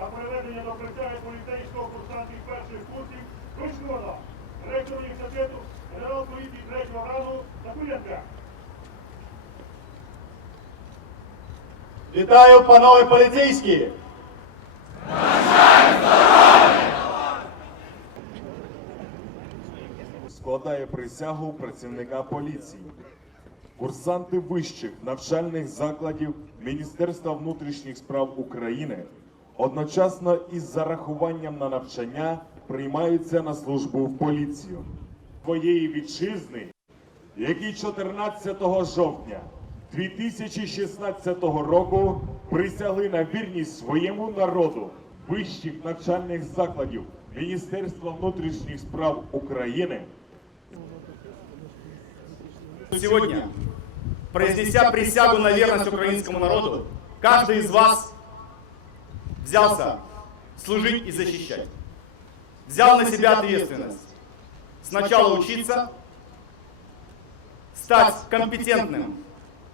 а приведення до присяги поліцейського курсантів перших курсів Ручкова, ректор університету, генерал поліції третього рану Закуленка. Вітаю, панове поліцейські! складає присягу працівника поліції. Курсанти вищих навчальних закладів Міністерства внутрішніх справ України одночасно із зарахуванням на навчання приймаються на службу в поліцію своєї вітчизни, які 14 жовтня 2016 року присягли на вірність своєму народу вищих навчальних закладів Міністерства внутрішніх справ України. Сегодня, произнеся присягу на верность украинскому народу, каждый из вас взялся служить и защищать. Взял на себя ответственность. Сначала учиться, стать компетентным,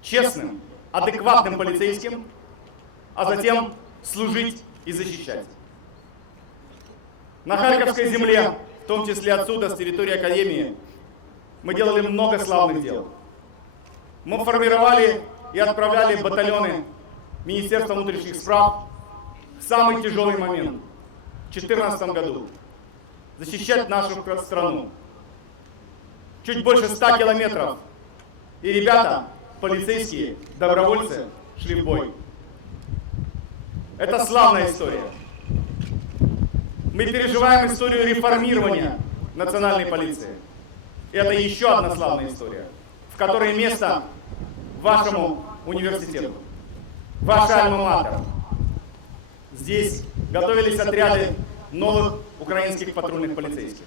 честным, адекватным полицейским, а затем служить и защищать. На Харьковской земле, в том числе отсюда, с территории Академии, мы делали много славных дел. Мы формировали и отправляли батальоны Министерства внутренних справ самый тяжелый момент, в 2014 году, защищать нашу страну. Чуть больше 100 километров. И ребята, полицейские, добровольцы, шли в бой. Это славная история. Мы переживаем историю реформирования национальной полиции. И это еще одна славная история, в которой место вашему университету, ваша альма-матер. Здесь готовились отряды новых украинских патрульных полицейских.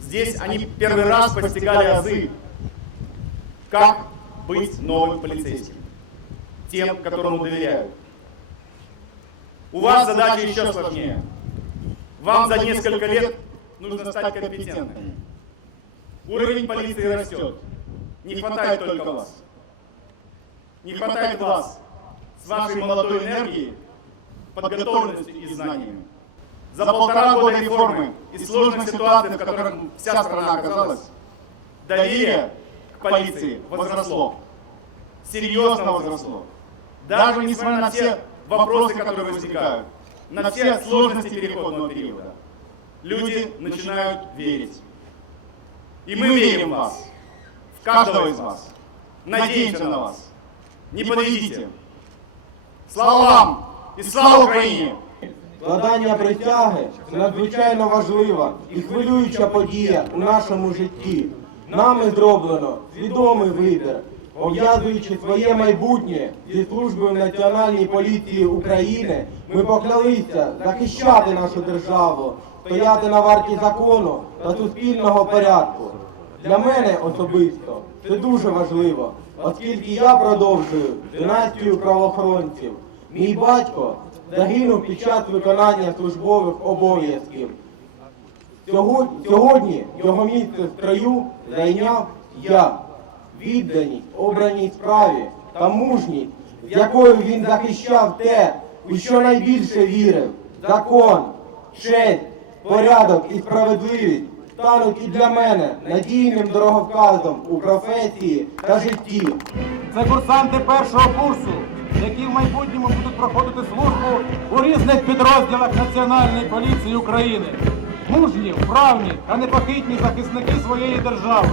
Здесь они первый раз постигали азы, как быть новым полицейским, тем, которому доверяют. У вас задача еще сложнее. Вам за несколько лет нужно стать компетентным. Уровень полиции растет. Не хватает только вас. Не хватает вас с вашей молодой энергией, подготовленностью и знаниями. За полтора года реформы и сложных ситуаций, в которых вся страна оказалась, доверие к полиции возросло. Серьезно возросло. Даже несмотря на все вопросы, которые возникают, на все сложности переходного периода, люди начинают верить. И мы верим в вас, в каждого из вас. Надеемся на вас. Не подведите. Слава вам и слава Украине! Складання присяги це надзвичайно важлива і хвилююча подія у нашому житті. Нами зроблено свідомий вибір, пов'язуючи своє майбутнє зі службою Національній поліції України, ми поклялися захищати нашу державу, стояти на варті закону та суспільного порядку. Для мене особисто це дуже важливо, оскільки я продовжую династію правоохоронців. Мій батько загинув під час виконання службових обов'язків. Сьогодні, його місце в строю зайняв я. Відданість, обраній справі та мужність, з якою він захищав те, у що найбільше вірив. Закон, честь, порядок і справедливість стануть і для мене надійним дороговказом у професії та житті. Це курсанти першого курсу, які в майбутньому будуть проходити службу у різних підрозділах Національної поліції України. Мужні, вправні та непохитні захисники своєї держави.